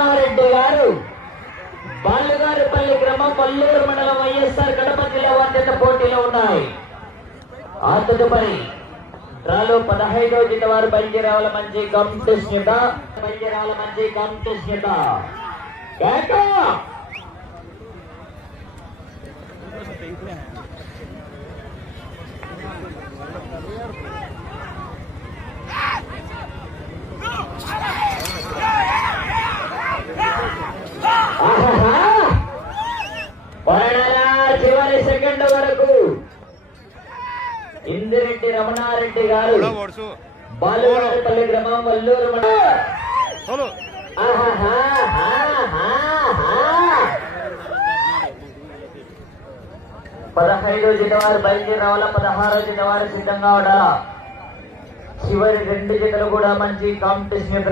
రమణారెడ్డి గారు బాలుగారిపల్లి గ్రామం పల్లూరు మండలం వైఎస్ఆర్ కడప జిల్లా వార్త పోటీలో ఉన్నాయి. ఆ తదుపరి డ్రాలో 15వ జత వారు బయలుదేరాల మంచి కాంపిటీషన్ చివరి సెకండ్ వరకు ఇందిరెడ్డి రమణారెడ్డి గారు బాలుగారిపల్లి గ్రామం వల్లూరు మండలం 15వ జత వారు బయలుదేరి రావాలా, 16వ జత వారు సిద్ధంగా ఉండాలా. చివరి 2 జతలు కూడా మంచి కాంపిటీషన్